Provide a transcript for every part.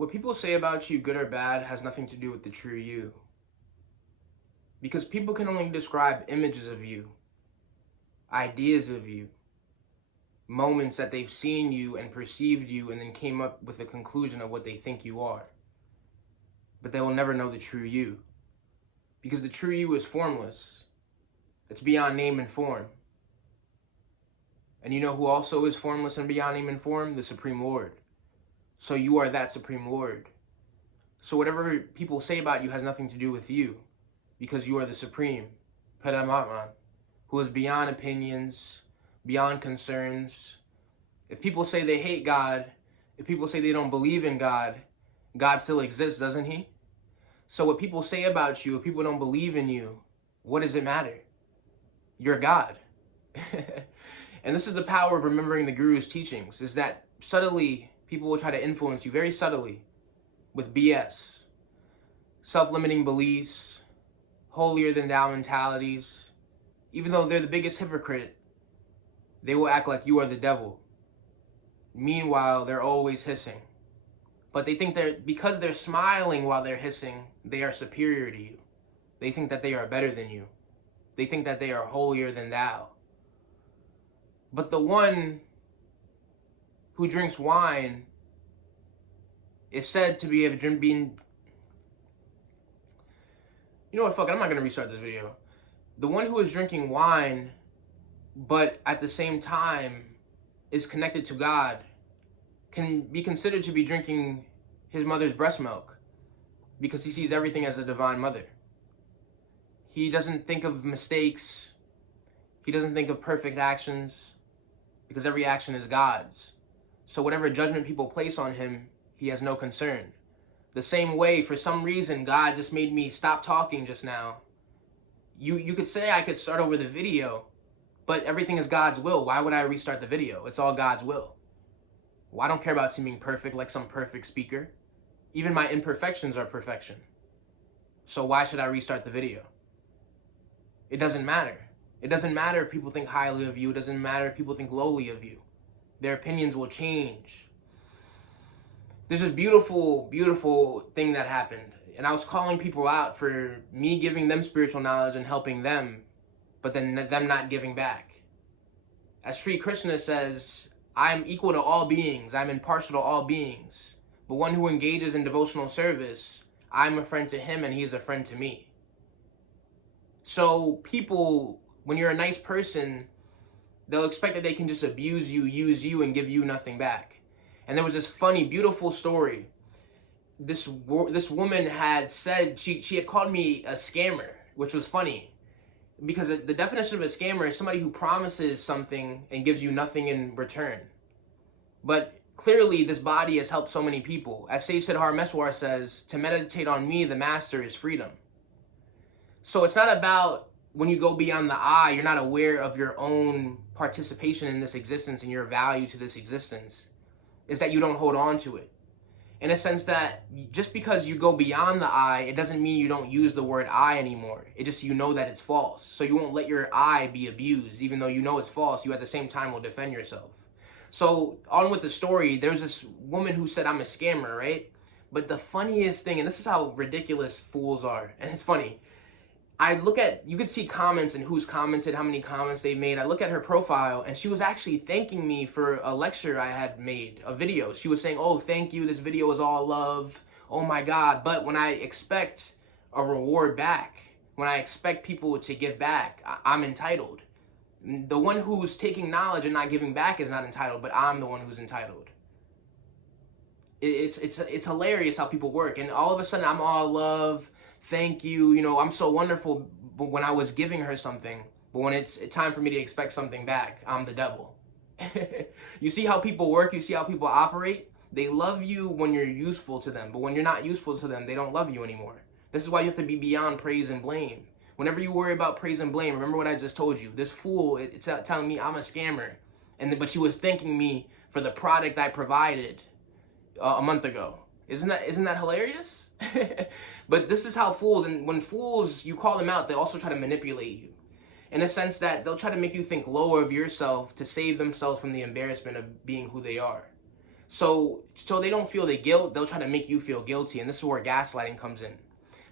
What people say about you, good or bad, has nothing to do with the true you. Because people can only describe images of you, ideas of you, moments that they've seen you and perceived you and then came up with a conclusion of what they think you are. But they will never know the true you. Because the true you is formless. It's beyond name and form. And you know who also is formless and beyond name and form? The Supreme Lord. So you are that Supreme Lord. So whatever people say about you has nothing to do with you, because you are the Supreme, Paramatman, who is beyond opinions, beyond concerns. If people say they hate God, if people say they don't believe in God, God still exists, doesn't he? So what people say about you, if people don't believe in you, what does it matter? You're God. And this is the power of remembering the Guru's teachings, is that subtly people will try to influence you, very subtly, with BS, self-limiting beliefs, holier-than-thou mentalities. Even though they're the biggest hypocrite, they will act like you are the devil. Meanwhile, they're always hissing. But they think because they're smiling while they're hissing, they are superior to you. They think that they are better than you. They think that they are holier than thou. But the one who drinks wine is said to be being... You know what, fuck it, I'm not going to restart this video. The one who is drinking wine, but at the same time is connected to God, can be considered to be drinking his mother's breast milk, because he sees everything as a divine mother. He doesn't think of mistakes. He doesn't think of perfect actions, because every action is God's. So whatever judgment people place on him, he has no concern. The same way, for some reason, God just made me stop talking just now. You could say I could start over the video, but everything is God's will. Why would I restart the video? It's all God's will. Well, I don't care about seeming perfect like some perfect speaker. Even my imperfections are perfection. So why should I restart the video? It doesn't matter. It doesn't matter if people think highly of you. It doesn't matter if people think lowly of you. Their opinions will change. There's this beautiful, beautiful thing that happened. And I was calling people out for me giving them spiritual knowledge and helping them, but then them not giving back. As Sri Krishna says, I'm equal to all beings. I'm impartial to all beings. But one who engages in devotional service, I'm a friend to him and he's a friend to me. So people, when you're a nice person, they'll expect that they can just abuse you, use you, and give you nothing back. And there was this funny, beautiful story. This woman had said, she had called me a scammer, which was funny. Because the definition of a scammer is somebody who promises something and gives you nothing in return. But clearly this body has helped so many people. As Sage Siddhar Meswar says, to meditate on me, the master, is freedom. So it's not about when you go beyond the I, you're not aware of your own participation in this existence and your value to this existence. Is that you don't hold on to it. In a sense that just because you go beyond the I, it doesn't mean you don't use the word I anymore. It just, you know that it's false. So you won't let your I be abused. Even though you know it's false, you at the same time will defend yourself. So on with the story, there's this woman who said, I'm a scammer, right? But the funniest thing, and this is how ridiculous fools are, and it's funny. I look at, you could see comments and who's commented, how many comments they made. I look at her profile and she was actually thanking me for a lecture I had made, a video. She was saying, oh, thank you, this video is all love. Oh my God. But when I expect a reward back, when I expect people to give back, I'm entitled. The one who's taking knowledge and not giving back is not entitled, but I'm the one who's entitled. It's hilarious how people work. And all of a sudden I'm all love. Thank you, you know, I'm so wonderful. But when I was giving her something, but when it's time for me to expect something back, I'm the devil. You see how people work, you see how people operate? They love you when you're useful to them, but when you're not useful to them, they don't love you anymore. This is why you have to be beyond praise and blame. Whenever you worry about praise and blame, remember what I just told you. This fool, it's telling me I'm a scammer, but she was thanking me for the product I provided a month ago. Isn't that hilarious? But this is how fools, and when fools, you call them out, they also try to manipulate you. In a sense that they'll try to make you think lower of yourself to save themselves from the embarrassment of being who they are. So they don't feel the guilt, they'll try to make you feel guilty. And this is where gaslighting comes in,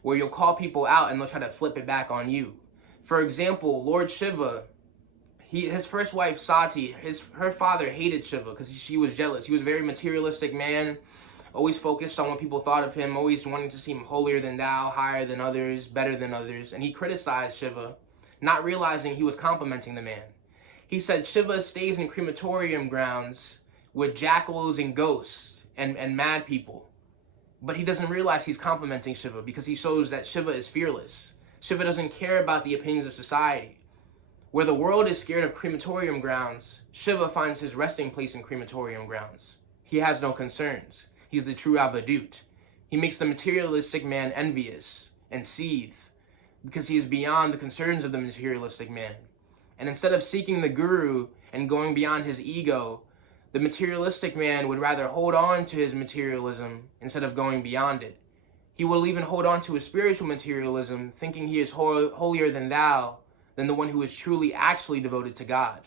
where you'll call people out and they'll try to flip it back on you. For example, Lord Shiva, his first wife Sati, her father hated Shiva because she was jealous. He was a very materialistic man, always focused on what people thought of him, always wanting to seem holier than thou, higher than others, better than others. And he criticized Shiva, not realizing he was complimenting the man. He said Shiva stays in crematorium grounds with jackals and ghosts and mad people. But he doesn't realize he's complimenting Shiva because he shows that Shiva is fearless. Shiva doesn't care about the opinions of society. Where the world is scared of crematorium grounds, Shiva finds his resting place in crematorium grounds. He has no concerns. He's the true avadut. He makes the materialistic man envious and seethe because he is beyond the concerns of the materialistic man. And instead of seeking the guru and going beyond his ego, the materialistic man would rather hold on to his materialism instead of going beyond it. He will even hold on to his spiritual materialism, thinking he is holier than thou, than the one who is truly actually devoted to God.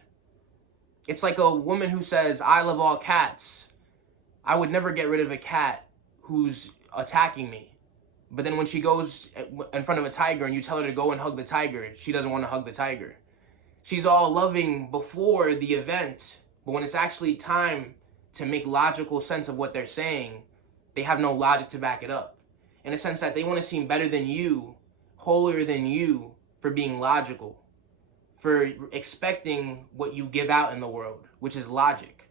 It's like a woman who says, I love all cats. I would never get rid of a cat who's attacking me. But then when she goes in front of a tiger and you tell her to go and hug the tiger, she doesn't want to hug the tiger. She's all loving before the event, but when it's actually time to make logical sense of what they're saying, they have no logic to back it up. In a sense that they want to seem better than you, holier than you, for being logical, for expecting what you give out in the world, which is logic.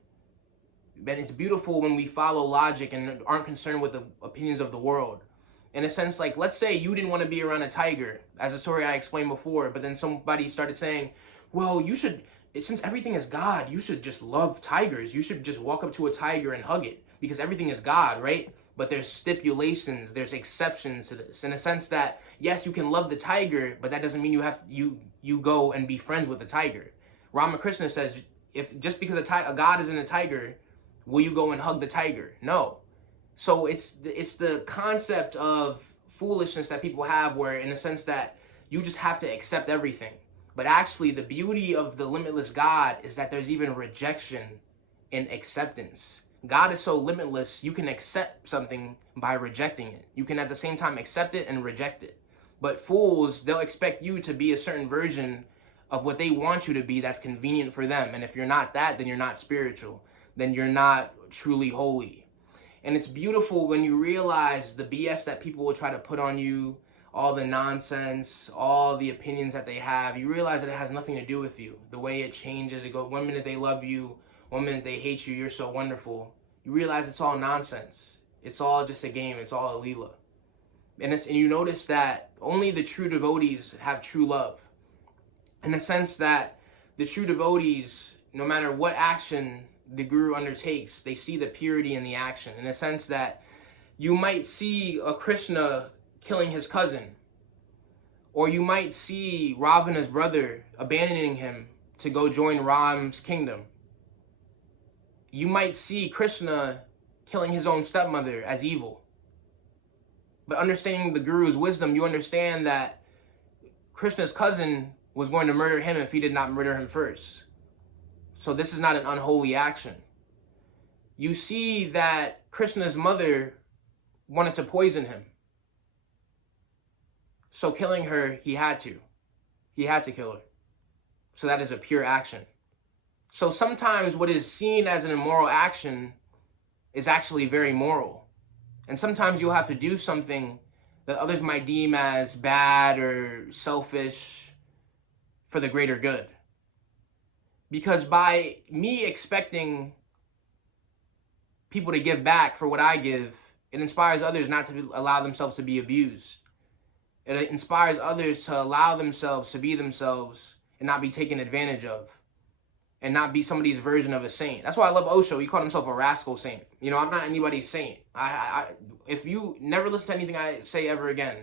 And it's beautiful when we follow logic and aren't concerned with the opinions of the world. In a sense, like, let's say you didn't want to be around a tiger, as a story I explained before, but then somebody started saying, well, you should, since everything is God, you should just love tigers. You should just walk up to a tiger and hug it because everything is God, right? But there's stipulations, there's exceptions to this. In a sense that, yes, you can love the tiger, but that doesn't mean you go and be friends with the tiger. Ramakrishna says, if just because a God isn't a tiger, will you go and hug the tiger? No. So it's the concept of foolishness that people have where, in a sense that you just have to accept everything. But actually, the beauty of the limitless God is that there's even rejection in acceptance. God is so limitless, you can accept something by rejecting it. You can at the same time accept it and reject it. But fools, they'll expect you to be a certain version of what they want you to be that's convenient for them. And if you're not that, then you're not spiritual. Then you're not truly holy. And it's beautiful when you realize the BS that people will try to put on you, all the nonsense, all the opinions that they have. You realize that it has nothing to do with you. The way it changes, it goes, one minute they love you, one minute they hate you, you're so wonderful. You realize it's all nonsense. It's all just a game. It's all a Leela. And you notice that only the true devotees have true love. In the sense that the true devotees, no matter what action the guru undertakes, they see the purity in the action. In the sense that you might see a Krishna killing his cousin, or you might see Ravana's brother abandoning him to go join Ram's kingdom. You might see Krishna killing his own stepmother as evil. But understanding the guru's wisdom, you understand that Krishna's cousin was going to murder him if he did not murder him first. So this is not an unholy action. You see that Krishna's mother wanted to poison him. So killing her, he had to. He had to kill her. So that is a pure action. So sometimes what is seen as an immoral action is actually very moral. And sometimes you'll have to do something that others might deem as bad or selfish for the greater good. Because by me expecting people to give back for what I give, it inspires others not to allow themselves to be abused. It inspires others to allow themselves to be themselves and not be taken advantage of, and not be somebody's version of a saint. That's why I love Osho. He called himself a rascal saint. You know, I'm not anybody's saint. If you never listen to anything I say ever again,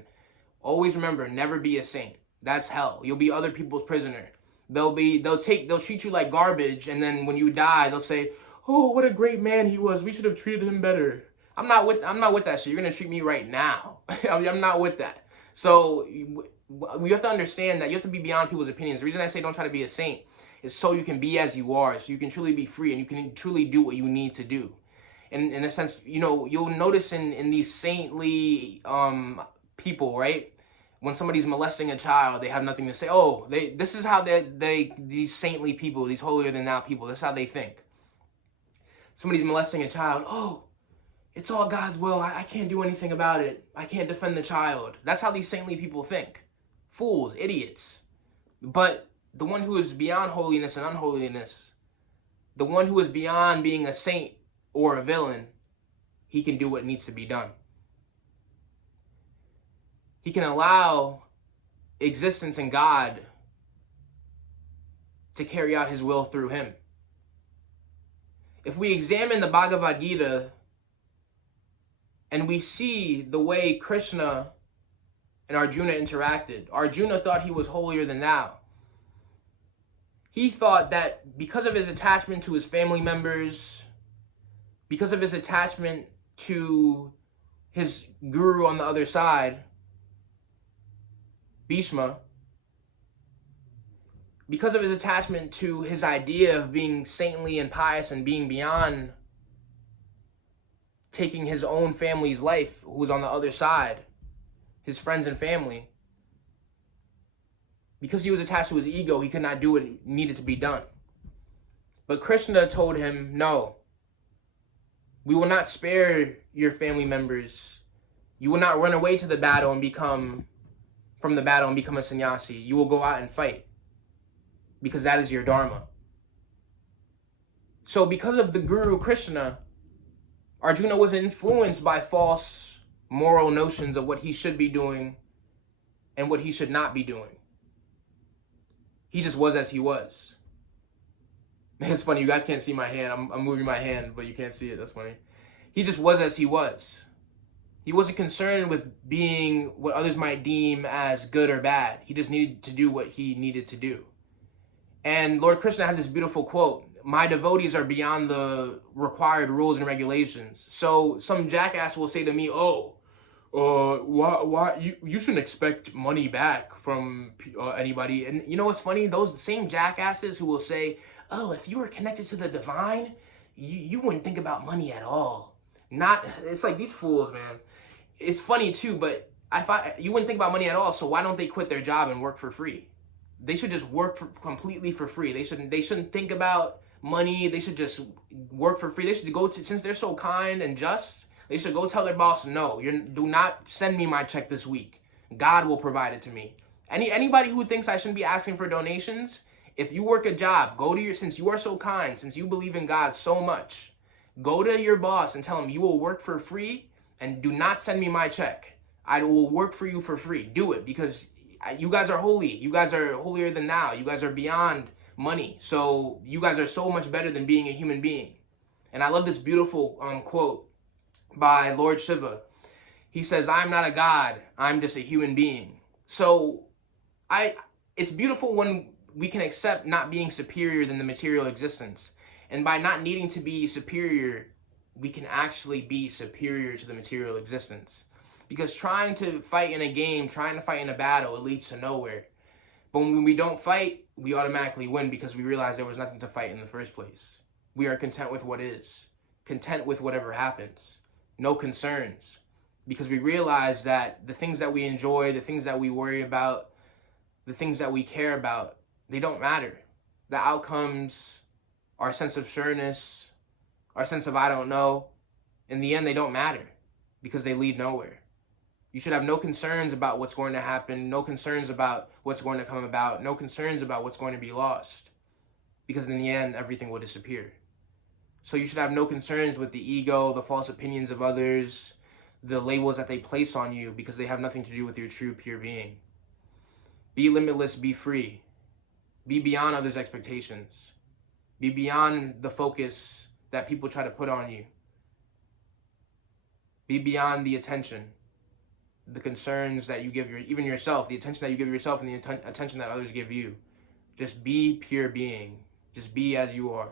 always remember, never be a saint. That's hell. You'll be other people's prisoner. They'll treat you like garbage, and then when you die, they'll say, "Oh, what a great man he was. We should have treated him better." I'm not with that shit. You're gonna treat me right now. I'm not with that. So you have to understand that you have to be beyond people's opinions. The reason I say don't try to be a saint is so you can be as you are, so you can truly be free and you can truly do what you need to do. in a sense, you'll notice in these saintly people, right? When somebody's molesting a child, they have nothing to say. Oh, this is how these saintly people, these holier than thou people, this is how they think. Somebody's molesting a child. Oh, it's all God's will. I can't do anything about it. I can't defend the child. That's how these saintly people think. Fools, idiots. But the one who is beyond holiness and unholiness, the one who is beyond being a saint or a villain, he can do what needs to be done. He can allow existence in God to carry out his will through him. If we examine the Bhagavad Gita and we see the way Krishna and Arjuna interacted, Arjuna thought he was holier than thou. He thought that because of his attachment to his family members, because of his attachment to his guru on the other side, Bhishma, because of his attachment to his idea of being saintly and pious and being beyond taking his own family's life, who was on the other side, his friends and family, because he was attached to his ego, he could not do what needed to be done. But Krishna told him, no, we will not spare your family members. You will not run away to the battle and become a sannyasi. You will go out and fight, because that is your dharma. So because of the Guru Krishna, Arjuna was influenced by false moral notions of what he should be doing and what he should not be doing. He just was as he was. It's funny, you guys can't see my hand. I'm moving my hand, but you can't see it. That's funny. He just was as he was. He wasn't concerned with being what others might deem as good or bad. He just needed to do what he needed to do. And Lord Krishna had this beautiful quote, my devotees are beyond the required rules and regulations. So some jackass will say to me, why you shouldn't expect money back from anybody. And you know what's funny? Those same jackasses who will say, oh, if you were connected to the divine, you wouldn't think about money at all. It's like these fools, man. It's funny too, but you wouldn't think about money at all, so why don't they quit their job and work for free? They should just work completely for free. They shouldn't think about money. They should just work for free. They should since they're so kind and just, they should go tell their boss, no, do not send me my check this week. God will provide it to me. Anybody who thinks I shouldn't be asking for donations, if you work a job, since you are so kind, since you believe in God so much, go to your boss and tell him you will work for free and do not send me my check. I will work for you for free. Do it, because you guys are holy. You guys are holier than thou. You guys are beyond money. So you guys are so much better than being a human being. And I love this beautiful quote by Lord Shiva. He says, I'm not a god. I'm just a human being. So it's beautiful when we can accept not being superior than the material existence. And by not needing to be superior, we can actually be superior to the material existence. Because trying to fight in a game, trying to fight in a battle, it leads to nowhere. But when we don't fight, we automatically win because we realize there was nothing to fight in the first place. We are content with what is, content with whatever happens, no concerns. Because we realize that the things that we enjoy, the things that we worry about, the things that we care about, they don't matter. The outcomes, our sense of sureness, our sense of I don't know, in the end they don't matter because they lead nowhere. You should have no concerns about what's going to happen, no concerns about what's going to come about, no concerns about what's going to be lost, because in the end, everything will disappear. So you should have no concerns with the ego, the false opinions of others, the labels that they place on you, because they have nothing to do with your true pure being. Be limitless, be free. Be beyond others' expectations. Be beyond the focus that people try to put on you. Be beyond the attention, the concerns that you give even yourself, the attention that you give yourself and the attention that others give you. Just be pure being. Just be as you are.